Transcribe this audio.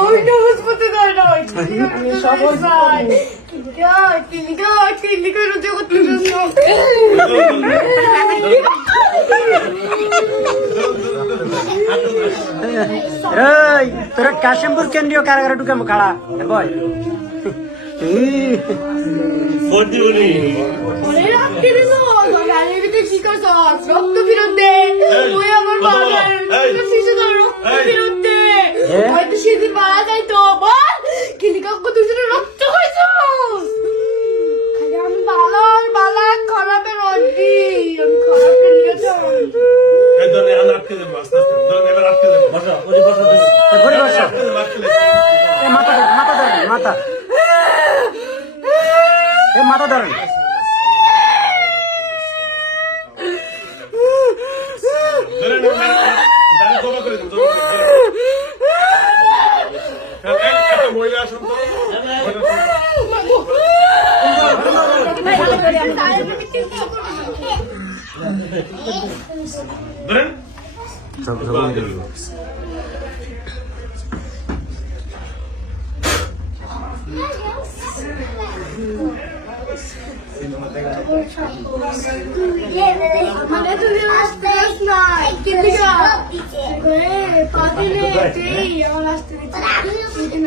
ওইটা বুঝতে পারে না আমি সবাই কিলিকা রুজু করতে এই তোরা কাশিমপুর কেন্দ্রীয় কারাগারে ঢুকে খাড়া বল রক্ত ফেরত দে তুই আমার বাবার শিশুদের রক্ত ফেরত দে হয়তো সেদিন মারা যাইতো বল কিলিকা কত রক্ত হয়েছ খালি আমি বালা খারাপের অড্ডি আমি খারাপের নিয়ে যাবো মাথা মাথা ধরেন মহিলা আসুন মানে তুমি আসতে না কিলিকা পাতিলে আমার আসতে এক সেকেন্ড